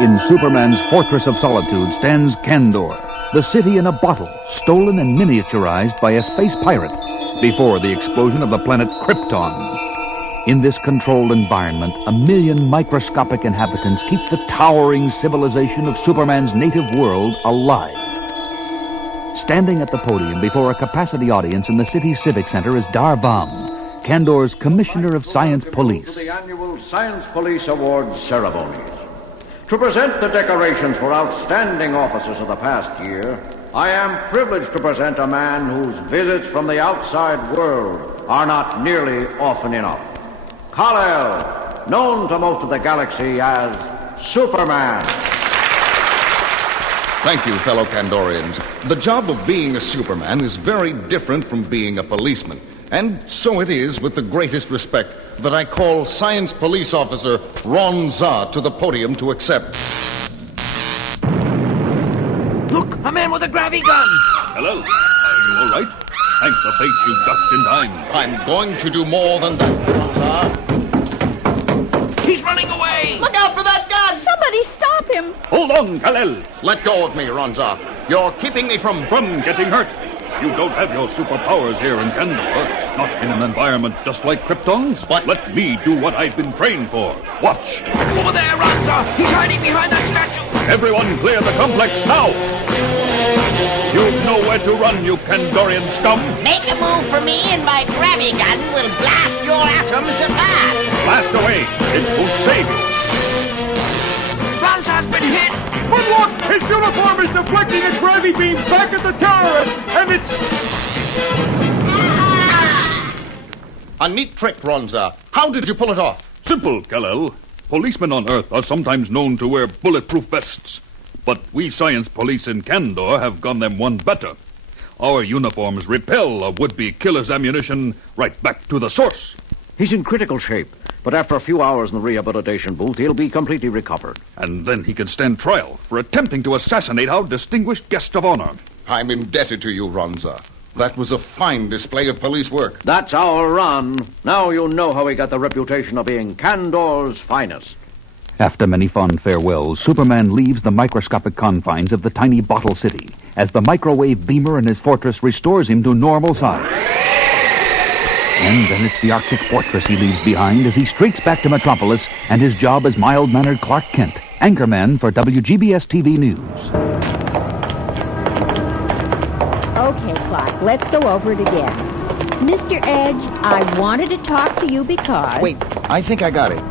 In Superman's Fortress of Solitude stands Kandor, the city in a bottle, stolen and miniaturized by a space pirate before the explosion of the planet Krypton. In this controlled environment, 1 million microscopic inhabitants keep the towering civilization of Superman's native world alive. Standing at the podium before a capacity audience in the city's civic center is Dar-Vam, Kandor's Commissioner of Science Police. To the annual Science Police Awards ceremonies. To present the decorations for outstanding officers of the past year, I am privileged to present a man whose visits from the outside world are not nearly often enough. Kal-El, known to most of the galaxy as Superman. Thank you, fellow Kandorians. The job of being a Superman is very different from being a policeman. And so it is with the greatest respect that I call Science Police Officer Ron Za to the podium to accept. Look, a man with a gravity gun. Hello. Are you all right? Thank the fates you ducked in time. I'm going to do more than that, Ron Za. He's running away. Look out for that gun! Somebody stop him! Hold on, Kal-El. Let go of me, Ron Za. You're keeping me from Getting hurt. You don't have your superpowers here in Kandor. Not in an environment just like Krypton's. But let me do what I've been trained for. Watch. Over there, Ranza. He's hiding behind that statue. Everyone clear the complex now. You've nowhere to run, you Kandorian scum. Make a move for me and my gravity gun will blast your atoms apart. Blast away. It won't save you. Ranza's been hit. But look! His uniform is deflecting a gravity beam back at the terrorist, and it's... a neat trick, Ron Za. How did you pull it off? Simple, Kal-El. Policemen on Earth are sometimes known to wear bulletproof vests. But we science police in Kandor have gone them one better. Our uniforms repel a would-be killer's ammunition right back to the source. He's in critical shape, but after a few hours in the rehabilitation booth, he'll be completely recovered. And then he can stand trial for attempting to assassinate our distinguished guest of honor. I'm indebted to you, Ron Za. That was a fine display of police work. That's our Ron. Now you know how he got the reputation of being Kandor's finest. After many fond farewells, Superman leaves the microscopic confines of the tiny bottle city as the microwave beamer in his fortress restores him to normal size. And then it's the Arctic fortress he leaves behind as he streaks back to Metropolis and his job as mild-mannered Clark Kent, anchorman for WGBS-TV News. Okay, Clark, let's go over it again. Mr. Edge, I wanted to talk to you because... Wait, I think I got it.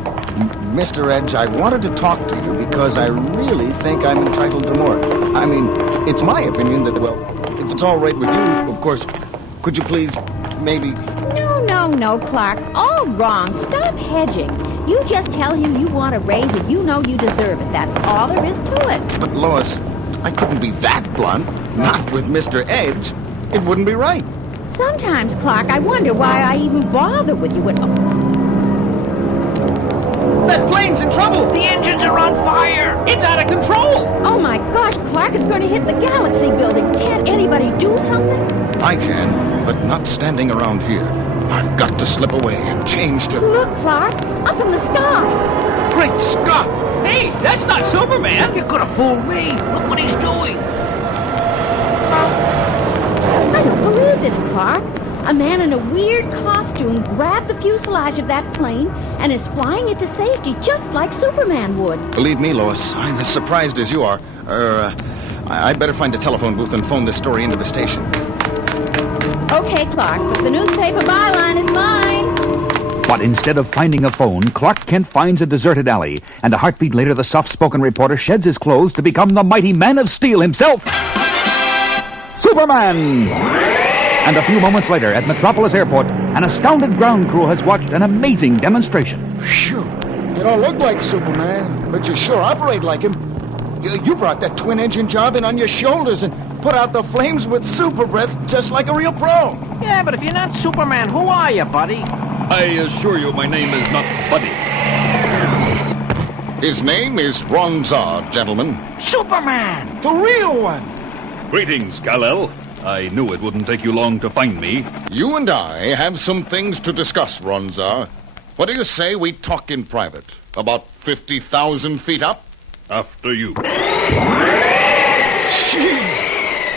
Mr. Edge, I wanted to talk to you because I really think I'm entitled to more. I mean, it's my opinion that, well, if it's all right with you, of course, could you please, maybe... No, Clark. All wrong. Stop hedging. You just tell him you want a raise and you know you deserve it. That's all there is to it. But, Lois, I couldn't be that blunt. Not with Mr. Edge. It wouldn't be right. Sometimes, Clark, I wonder why I even bother with you at all. That plane's in trouble! The engines are on fire. It's out of control! Oh my gosh, Clark, it's going to hit the Galaxy building. Can't anybody do something? I can, but not standing around here. I've got to slip away and change to... Look, Clark, up in the sky. Great Scott! Hey, that's not Superman! You could have fooled me. Look what he's doing. I don't believe this, Clark. A man in a weird costume grabbed the fuselage of that plane and is flying it to safety just like Superman would. Believe me, Lois, I'm as surprised as you are. I'd better find a telephone booth and phone this story into the station. Okay, Clark, but the newspaper byline is mine. But instead of finding a phone, Clark Kent finds a deserted alley, and a heartbeat later the soft-spoken reporter sheds his clothes to become the mighty Man of Steel himself, Superman! And a few moments later, at Metropolis Airport, an astounded ground crew has watched an amazing demonstration. Phew! You don't look like Superman, but you sure operate like him. You brought that twin-engine job in on your shoulders and put out the flames with super breath just like a real pro. Yeah, but if you're not Superman, who are you, buddy? I assure you my name is not Buddy. His name is Ron Za, gentlemen. Superman! The real one! Greetings, Kal-El. I knew it wouldn't take you long to find me. You and I have some things to discuss, Ron Za. What do you say we talk in private? About 50,000 feet up? After you. Gee!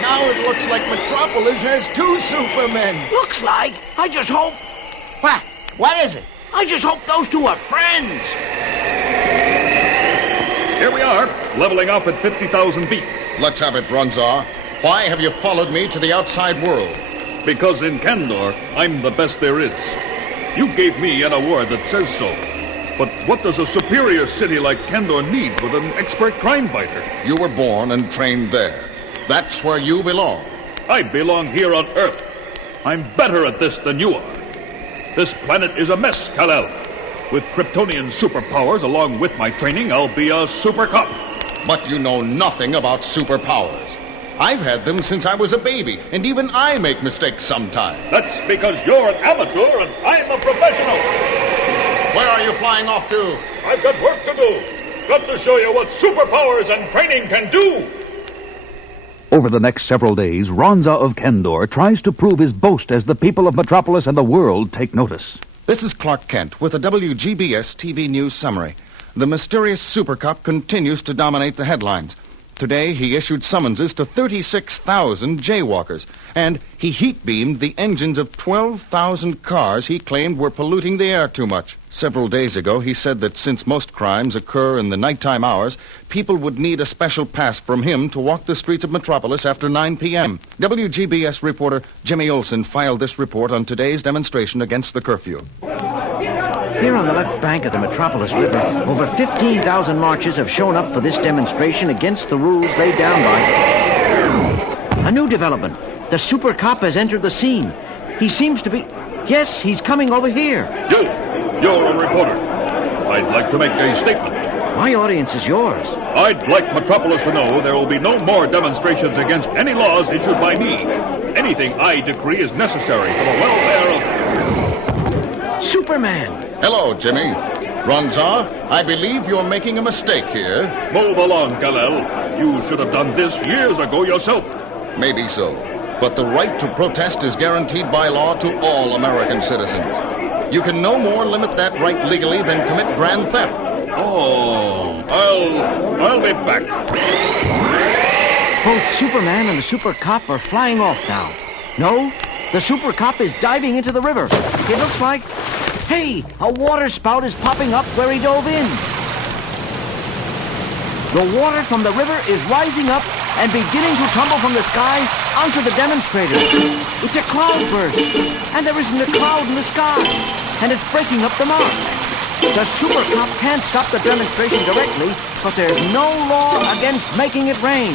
Now it looks like Metropolis has two Supermen. Looks like. I just hope. What? What is it? I just hope those two are friends. Here we are, leveling off at 50,000 feet. Let's have it, Ronzar. Why have you followed me to the outside world? Because in Kandor, I'm the best there is. You gave me an award that says so. But what does a superior city like Kandor need with an expert crime fighter? You were born and trained there. That's where you belong. I belong here on Earth. I'm better at this than you are. This planet is a mess, Kal-El. With Kryptonian superpowers along with my training, I'll be a super cop. But you know nothing about superpowers. I've had them since I was a baby, and even I make mistakes sometimes. That's because you're an amateur and I'm a professional. Where are you flying off to? I've got work to do. Got to show you what superpowers and training can do. Over the next several days, Ronza of Kandor tries to prove his boast as the people of Metropolis and the world take notice. This is Clark Kent with a WGBS TV News summary. The mysterious super cop continues to dominate the headlines. Today, he issued summonses to 36,000 jaywalkers, and he heat-beamed the engines of 12,000 cars he claimed were polluting the air too much. Several days ago, he said that since most crimes occur in the nighttime hours, people would need a special pass from him to walk the streets of Metropolis after 9 p.m. WGBS reporter Jimmy Olsen filed this report on today's demonstration against the curfew. Here on the left bank of the Metropolis River, over 15,000 marchers have shown up for this demonstration against the rules laid down by... A new development. The super cop has entered the scene. He seems to be... Yes, he's coming over here. You're a reporter. I'd like to make a statement. My audience is yours. I'd like Metropolis to know there will be no more demonstrations against any laws issued by me. Anything I decree is necessary for the welfare of... Superman! Hello, Jimmy. Ronzar, I believe you're making a mistake here. Move along, Kal-El. You should have done this years ago yourself. Maybe so. But the right to protest is guaranteed by law to all American citizens. You can no more limit that right legally than commit grand theft. Oh, I'll be back. Both Superman and the super cop are flying off now. No, the super cop is diving into the river. It looks like... Hey, a water spout is popping up where he dove in. The water from the river is rising up and beginning to tumble from the sky onto the demonstrators. It's a cloudburst, and there isn't a cloud in the sky, and it's breaking up the mark. The super cop can't stop the demonstration directly, but there's no law against making it rain.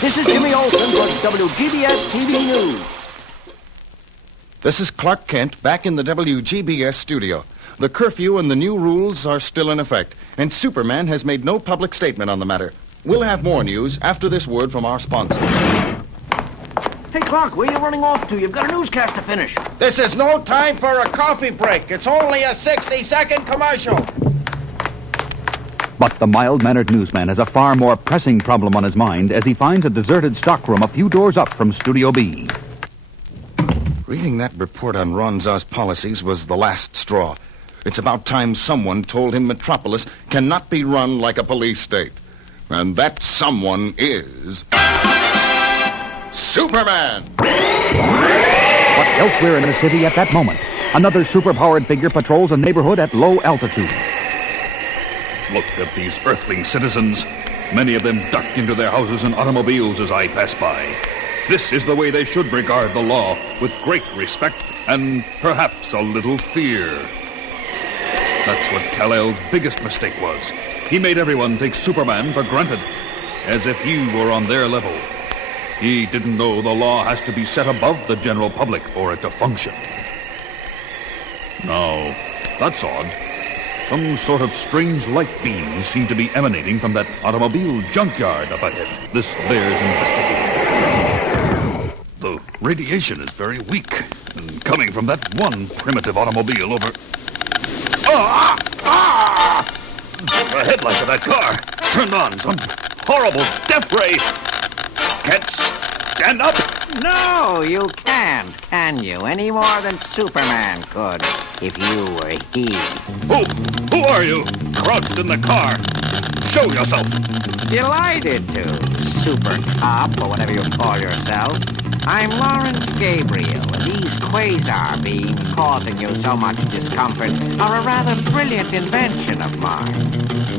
This is Jimmy Olsen for WGBS TV News. This is Clark Kent back in the WGBS studio. The curfew and the new rules are still in effect, and Superman has made no public statement on the matter. We'll have more news after this word from our sponsors. Hey, Clark, where are you running off to? You've got a newscast to finish. This is no time for a coffee break. It's only a 60-second commercial. But the mild-mannered newsman has a far more pressing problem on his mind as he finds a deserted stockroom a few doors up from Studio B. Reading that report on Ronza's policies was the last straw. It's about time someone told him Metropolis cannot be run like a police state. And that someone is... Superman! But elsewhere in the city at that moment, another superpowered figure patrols a neighborhood at low altitude. Look at these earthling citizens. Many of them duck into their houses and automobiles as I pass by. This is the way they should regard the law, with great respect and perhaps a little fear. That's what Kal-El's biggest mistake was. He made everyone take Superman for granted, as if he were on their level. He didn't know the law has to be set above the general public for it to function. Now, that's odd. Some sort of strange light beams seem to be emanating from that automobile junkyard up ahead. This bears investigating. The radiation is very weak, and coming from that one primitive automobile over... The headlights of that car turned on some horrible death ray. Can't stand up. No, you can't, can you? Any more than Superman could. if you were he. Who are you? Crouched in the car. Show yourself. Delighted to, super cop, or whatever you call yourself. I'm Lawrence Gabriel, and these quasar beams causing you so much discomfort are a rather brilliant invention of mine.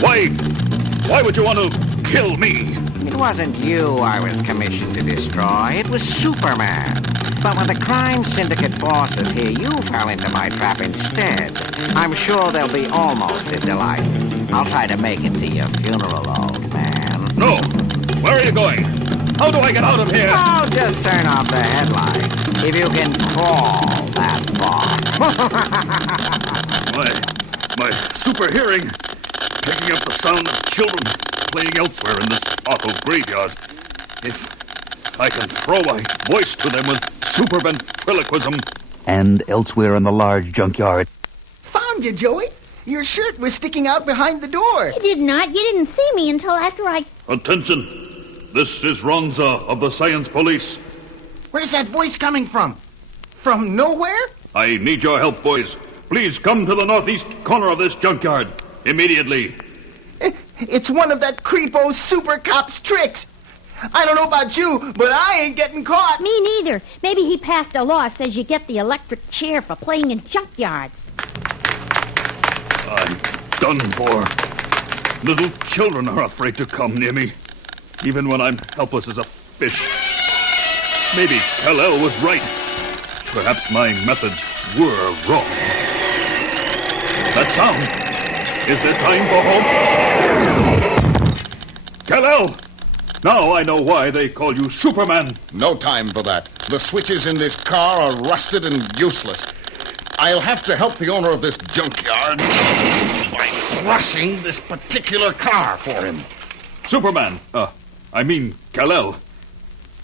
Why would you want to kill me? It wasn't you I was commissioned to destroy. It was Superman. But when the crime syndicate bosses hear you fell into my trap instead, I'm sure they'll be almost as delighted. I'll try to make it to your funeral, old man. No. Where are you going? How do I get out of here? Oh, just turn off the headlights. If you can crawl that far. My super hearing, picking up the sound of children playing elsewhere in this awful graveyard. If I can throw my voice to them with super ventriloquism. And elsewhere in the large junkyard. Found you, Joey. Your shirt was sticking out behind the door. You did not. You didn't see me until after I... Attention. This is Ronza of the Science Police. Where's that voice coming from? From nowhere? I need your help, boys. Please come to the northeast corner of this junkyard. Immediately. It's one of that creepo super cop's tricks. I don't know about you, but I ain't getting caught. Me neither. Maybe he passed a law says you get the electric chair for playing in junkyards. I'm done for. Little children are afraid to come near me, even when I'm helpless as a fish. Maybe Kal-El was right. Perhaps my methods were wrong. That sound. Is there time for hope? Kal-El! Now I know why they call you Superman. No time for that. The switches in this car are rusted and useless. I'll have to help the owner of this junkyard by crushing this particular car for him. Superman, I mean Kal-El.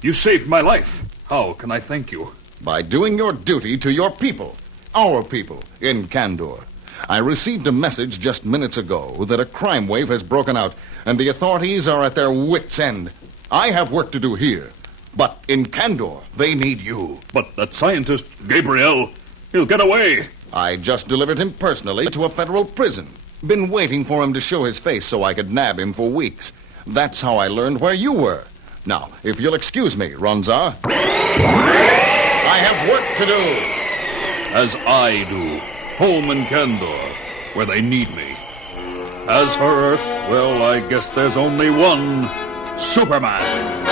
You saved my life. How can I thank you? By doing your duty to your people, our people, in Kandor. I received a message just minutes ago that a crime wave has broken out, and the authorities are at their wits' end. I have work to do here, but in Kandor, they need you. But that scientist, Gabriel, he'll get away. I just delivered him personally to a federal prison. Been waiting for him to show his face so I could nab him for weeks. That's how I learned where you were. Now, if you'll excuse me, Ronza, I have work to do. As I do. Home in Kandor, where they need me. As for Earth, well, I guess there's only one Superman.